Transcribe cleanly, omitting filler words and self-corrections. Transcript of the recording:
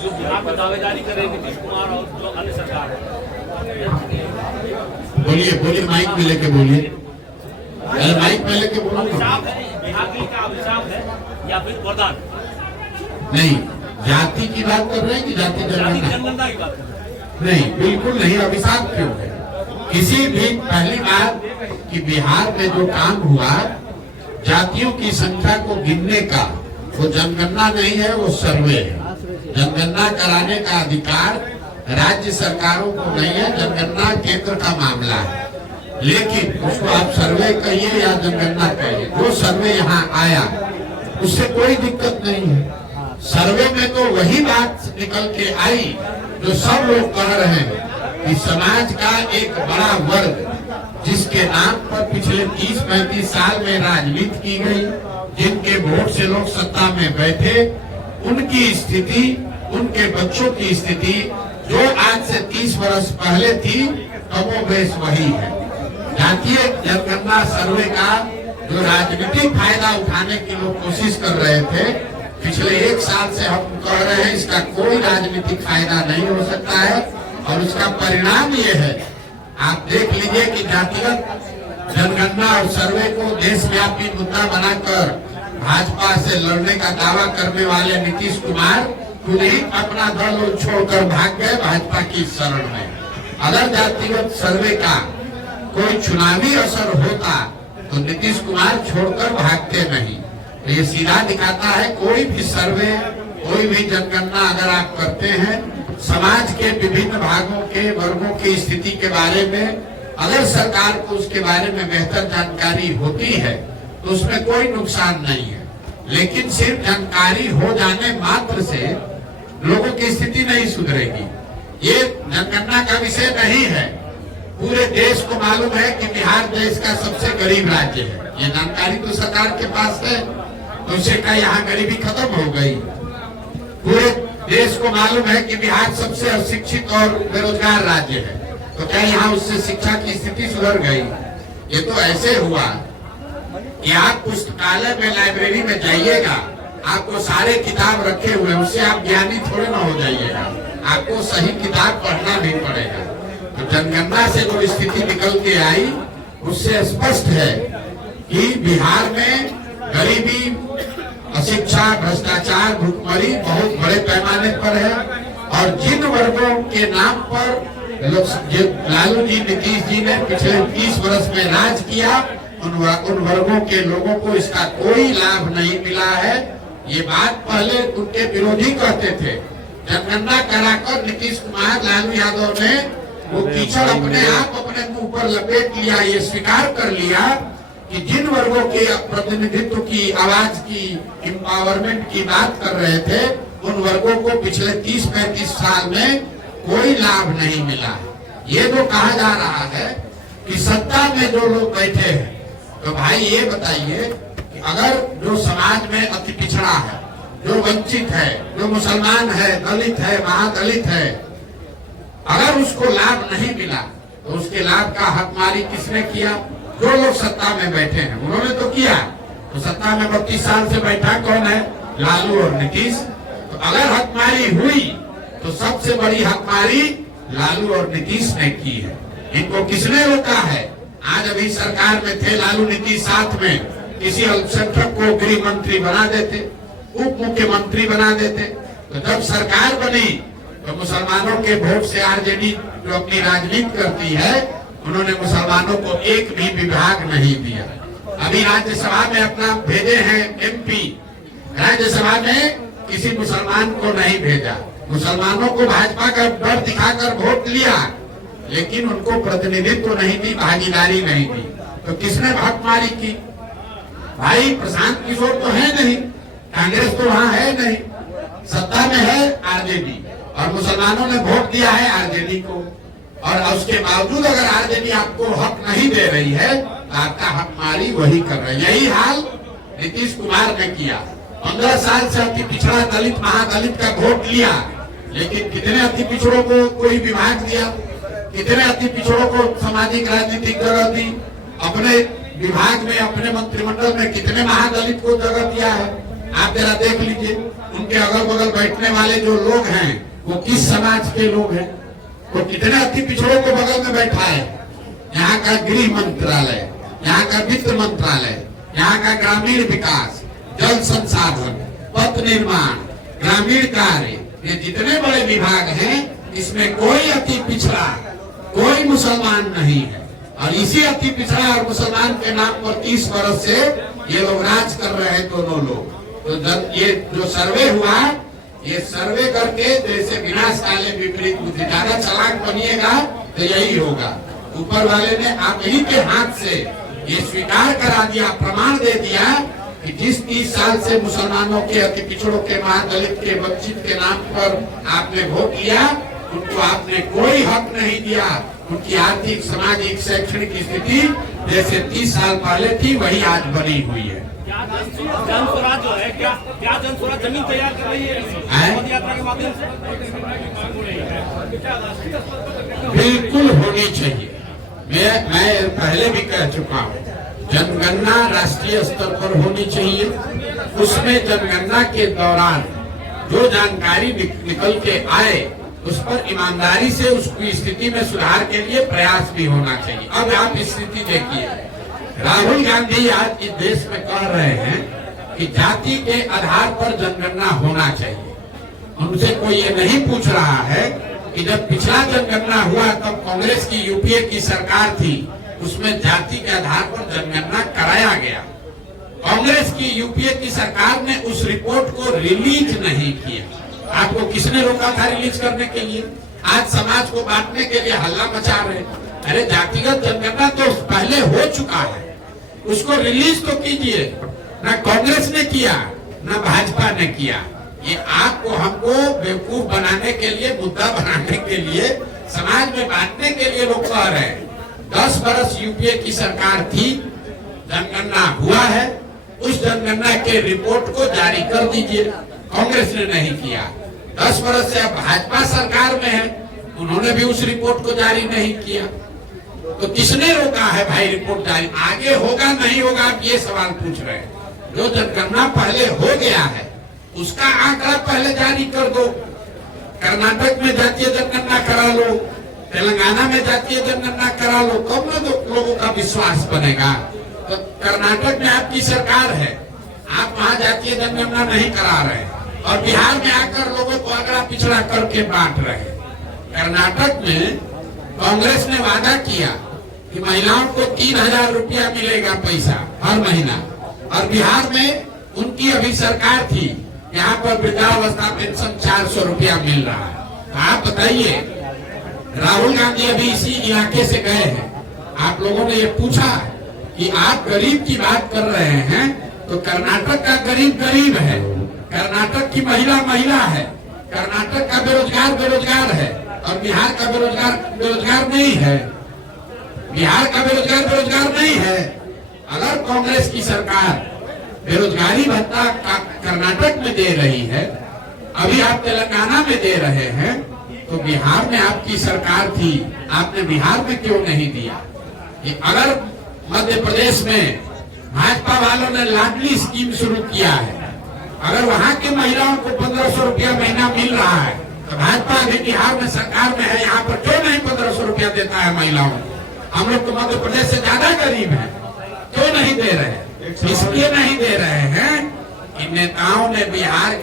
जो बिहार में दावेदारी कर रहे नीतीश कुमार और जो अन्य सरकार है। बोलिए बोलिए, माइक में लेके बोलिए, माइक में लेके बोलो। अभिशाप है बिहार के लिए, क्या अभिशाप है या फिर वरदान? नहीं, जाति की बात कर रहे हैं कि जाति जनगणना की बात कर रहे हैं? नहीं, बिल्कुल नहीं। अभिशाप क्यों है? किसी भी, पहली बात कि बिहार में जो काम हुआ जातियों की संख्या को गिनने का, वो जनगणना नहीं है, वो सर्वे है। जनगणना कराने का अधिकार राज्य सरकारों को नहीं है, जनगणना केंद्र का मामला है। लेकिन उसको आप सर्वे कहिए या जनगणना कहिए, वो सर्वे यहाँ आया उससे कोई दिक्कत नहीं है। सर्वे में तो वही बात निकल के आई जो सब लोग कह रहे हैं कि समाज का एक बड़ा वर्ग जिसके नाम पर पिछले 30-35 साल में राजनीति की गई, जिनके वोट से लोग सत्ता में बैठे, उनकी स्थिति, उनके बच्चों की स्थिति जो आज से 30 वर्ष पहले थी, कमोबेश वही है। जातीय जनगणना सर्वे का जो राजनीतिक फायदा उठाने की लोग कोशिश कर रहे थे, पिछले 1 साल से हम कह रहे हैं इसका कोई राजनीतिक फायदा नहीं हो सकता है। और उसका परिणाम ये है, आप देख लीजिए कि जातिगत जनगणना और सर्वे को देशव्यापी मुद्दा बनाकर भाजपा से लड़ने का दावा करने वाले नीतीश कुमार खुद ही अपना दल छोड़कर भाग गए भाजपा की शरण में। अगर जातिगत सर्वे का कोई चुनावी असर होता तो नीतीश कुमार छोड़कर भागते नहीं। तो ये सीधा दिखाता है, कोई भी सर्वे, कोई भी जनगणना अगर आप करते हैं, समाज के विभिन्न भागों के वर्गों की स्थिति के बारे में अगर सरकार को उसके बारे में बेहतर जानकारी होती है तो उसमें कोई नुकसान नहीं है। लेकिन सिर्फ जानकारी हो जाने मात्र से लोगों की स्थिति नहीं सुधरेगी। ये जनगणना का विषय नहीं है। पूरे देश को मालूम है कि बिहार देश का सबसे गरीब राज्य है। ये जानकारी तो सरकार के पास है, तो उससे क्या यहाँ गरीबी खत्म हो गई? पूरे देश को मालूम है कि बिहार सबसे अशिक्षित और बेरोजगार राज्य है, तो क्या यहाँ उससे शिक्षा की स्थिति सुधर गई? ये तो ऐसे हुआ कि आप पुस्तकालय में, लाइब्रेरी में जाइएगा, आपको सारे किताब रखे हुए, उससे आप ज्ञानी थोड़े ना हो जाइएगा, आपको सही किताब पढ़ना भी पड़ेगा। तो जनगणना से जो स्थिति निकल के आई उससे स्पष्ट है कि बिहार में गरीबी, अशिक्षा, भ्रष्टाचार, भुखमरी बहुत बड़े पैमाने पर है। और जिन वर्गों के नाम पर लालू जी, नीतीश जी ने पिछले 30 वर्ष में राज किया, उन वर्गों के लोगों को इसका कोई लाभ नहीं मिला है। ये बात पहले उनके विरोधी कहते थे। जनगणना कराकर नीतीश कुमार, लालू यादव ने वो कीचड़ अपने आप अपने मुंह पर लपेट लिया, ये स्वीकार कर लिया कि जिन वर्गों के प्रतिनिधित्व की, आवाज की, एम्पावरमेंट की बात कर रहे थे, उन वर्गों को पिछले 30-35 साल में कोई लाभ नहीं मिला। ये जो कहा जा रहा है कि सत्ता में जो लोग बैठे हैं, तो भाई ये बताइए कि अगर जो समाज में अति पिछड़ा है, जो वंचित है, जो मुसलमान है, दलित है, महादलित है, अगर उसको लाभ नहीं मिला तो उसके लाभ का हकमारी किसने किया? जो लोग सत्ता में बैठे हैं उन्होंने तो किया। तो सत्ता में 32 साल से बैठा कौन है? लालू और नीतीश। तो अगर हकमारी हुई तो सबसे बड़ी हकमारी लालू और नीतीश ने की है। इनको किसने रोका है? आज अभी सरकार में थे लालू नीतीश, साथ में किसी अल्पसंख्यक को गृह मंत्री बना देते, उप मुख्यमंत्री बना देते। तो जब सरकार बनी तो मुसलमानों के वोट से आरजेडी जो अपनी राजनीति करती है, उन्होंने मुसलमानों को एक भी विभाग नहीं दिया। अभी राज्यसभा में अपना भेजे हैं एमपी, राज्यसभा में किसी मुसलमान को नहीं भेजा। मुसलमानों को भाजपा का डर दिखाकर वोट लिया, लेकिन उनको प्रतिनिधित्व नहीं दी, भागीदारी नहीं दी। तो किसने हकमारी की? भाई प्रशांत किशोर तो है नहीं, कांग्रेस तो वहाँ है नहीं, सत्ता में है आरजेडी, और मुसलमानों ने वोट दिया है आरजेडी को। और उसके बावजूद अगर आरजेडी आपको हक नहीं दे रही है तो आपका हकमारी वही कर रही है। यही हाल नीतीश कुमार ने किया। 15 साल से अति पिछड़ा दलित, महादलित का वोट लिया, लेकिन कितने अति पिछड़ों को कोई विभाग दिया? कितने अति पिछड़ों को सामाजिक राजनीतिक जगह दी? अपने विभाग में, अपने मंत्रिमंडल में कितने महादलित को जगह दिया है? आप जरा देख लीजिए। उनके अगल बगल बैठने वाले जो लोग हैं वो किस समाज के लोग हैं, वो कितने अति पिछड़ों को बगल में बैठा है। यहाँ का गृह मंत्रालय, यहाँ का वित्त मंत्रालय, यहाँ का ग्रामीण विकास, जल संसाधन, पथ निर्माण, ग्रामीण कार्य, ये जितने बड़े विभाग हैं इसमें कोई अति पिछड़ा, कोई मुसलमान नहीं है। और इसी अति पिछड़ा और मुसलमान के नाम पर 30 वर्ष से ये लोग राज कर रहे हैं दोनों लोग। तो ये जो सर्वे हुआ, ये सर्वे करके जैसे विनाश काले विपरीत बुद्धि, ज्यादा चालाक बनिएगा तो यही होगा। ऊपर वाले ने आप ही के हाथ से ये स्वीकार करा दिया, प्रमाण दे दिया कि जिस 30 साल से मुसलमानों के अति पिछड़ों के, महादलित के, वंचित के नाम पर आपने वोट लिया, उनको आपने कोई हक नहीं दिया। उनकी आर्थिक, सामाजिक, शैक्षणिक स्थिति जैसे 30 साल पहले थी वही आज बनी हुई है। जन स्वराज जो है, क्या जन स्वराज जमीन तैयार कर रही है पद यात्रा के माध्यम से? बिल्कुल होनी चाहिए। मैं पहले भी कह चुका हूँ, जनगणना राष्ट्रीय स्तर पर होनी चाहिए। उसमें जनगणना के दौरान जो जानकारी निकल के आए उस पर ईमानदारी से उसकी स्थिति में सुधार के लिए प्रयास भी होना चाहिए। अब आप स्थिति देखिए, राहुल गांधी आज इस देश में कह रहे हैं कि जाति के आधार पर जनगणना होना चाहिए। उनसे कोई ये नहीं पूछ रहा है कि जब पिछला जनगणना हुआ तब कांग्रेस की यूपीए की सरकार थी, उसमें जाति के आधार पर जनगणना कराया गया। कांग्रेस की यूपीए की सरकार ने उस रिपोर्ट को रिलीज नहीं किया। आपको किसने रोका था रिलीज करने के लिए? आज समाज को बांटने के लिए हल्ला मचा रहे। अरे जातिगत जनगणना तो पहले हो चुका है, उसको रिलीज तो कीजिए। ना कांग्रेस ने किया, ना भाजपा ने किया। ये आपको हमको बेवकूफ बनाने के लिए, मुद्दा बनाने के लिए, समाज में बांटने के लिए लोग कह रहे हैं। 10 बरस यूपीए की सरकार थी, जनगणना हुआ है, उस जनगणना के रिपोर्ट को जारी कर दीजिए। कांग्रेस ने नहीं किया। 10 बरस से अब भाजपा सरकार में है, उन्होंने भी उस रिपोर्ट को जारी नहीं किया। तो किसने रोका है भाई रिपोर्ट जारी? आगे होगा नहीं होगा आप ये सवाल पूछ रहे हैं। जो जनगणना पहले हो गया है उसका आंकड़ा पहले जारी कर दो। कर्नाटक में जातीय जनगणना करा लो, तेलंगाना में जातीय जनगणना करा लो, कब ना लोगों का विश्वास बनेगा। तो कर्नाटक में आपकी सरकार है, आप वहाँ जातीय जनगणना नहीं करा रहे और बिहार में आकर लोगों को अगड़ा पिछड़ा करके बांट रहे। कर्नाटक में कांग्रेस ने वादा किया कि महिलाओं को 3000 रुपया मिलेगा पैसा हर महीना, और बिहार में उनकी अभी सरकार थी, यहाँ पर वृद्धावस्था पेंशन 400 रुपया मिल रहा है। तो आप बताइए, राहुल गांधी अभी इसी इलाके से गए हैं, आप लोगों ने ये पूछा कि आप गरीब की बात कर रहे हैं, तो कर्नाटक का गरीब गरीब है, कर्नाटक की महिला महिला है, कर्नाटक का बेरोजगार बेरोजगार है, और बिहार का बेरोजगार बेरोजगार नहीं है। बिहार का बेरोजगार बेरोजगार नहीं है। अगर कांग्रेस की सरकार बेरोजगारी भत्ता कर्नाटक में दे रही है, अभी आप तेलंगाना में दे रहे हैं, तो बिहार में आपकी सरकार थी, आपने बिहार में क्यों नहीं दिया? अगर मध्य प्रदेश में भाजपा वालों ने लाडली स्कीम शुरू किया है, अगर वहाँ की महिलाओं को 1500 रुपया महीना मिल रहा है, तो भाजपा अभी बिहार में सरकार में है, यहाँ पर क्यों नहीं 1500 रुपया देता है महिलाओं को? हम लोग तो मध्य प्रदेश से ज्यादा गरीब है, क्यों नहीं दे रहे? इसलिए नहीं दे रहे हैं कि नेताओं ने बिहार